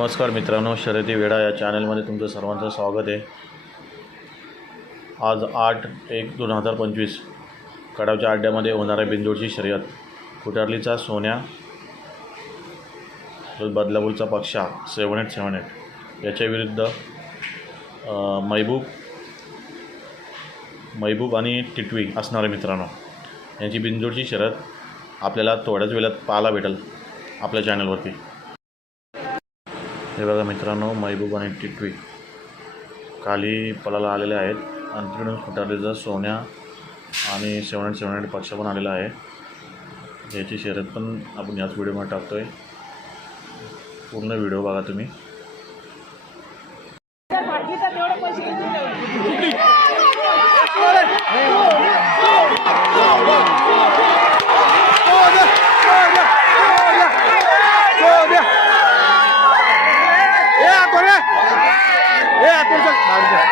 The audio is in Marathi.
नमस्कार मित्रांनो शर्यती वेडा या चॅनलमध्ये तुमचं सर्वांचं स्वागत आहे. आज आठ एक दोन हजार पंचवीस कडावच्या अड्ड्यामध्ये होणाऱ्या बिंदूरची शर्यत. कुटारलीचा सोन्या बदलापूरचा पक्षा सेवन एट सेवन एट याच्या विरुद्ध मैबूब महबूब महबूब आणि टिटवी असणारे मित्रांनो यांची बिंदूरची शर्यत आपल्याला थोड्याच वेळात पाहायला भेटेल आपल्या चॅनलवरती. हे बघा मित्रांनो महबूब आणि टिटवी खाली पलाला आलेले आहेत. आणि तिकडून फुटारलेचा सोन्या आणि सेवन एट सेवन एट पक्ष पण आलेला आहे. याची शर्यत पण आपण याच व्हिडिओमध्ये टाकतो आहे पूर्ण व्हिडिओ बघा तुम्ही. पैसे Verecek. Verecek.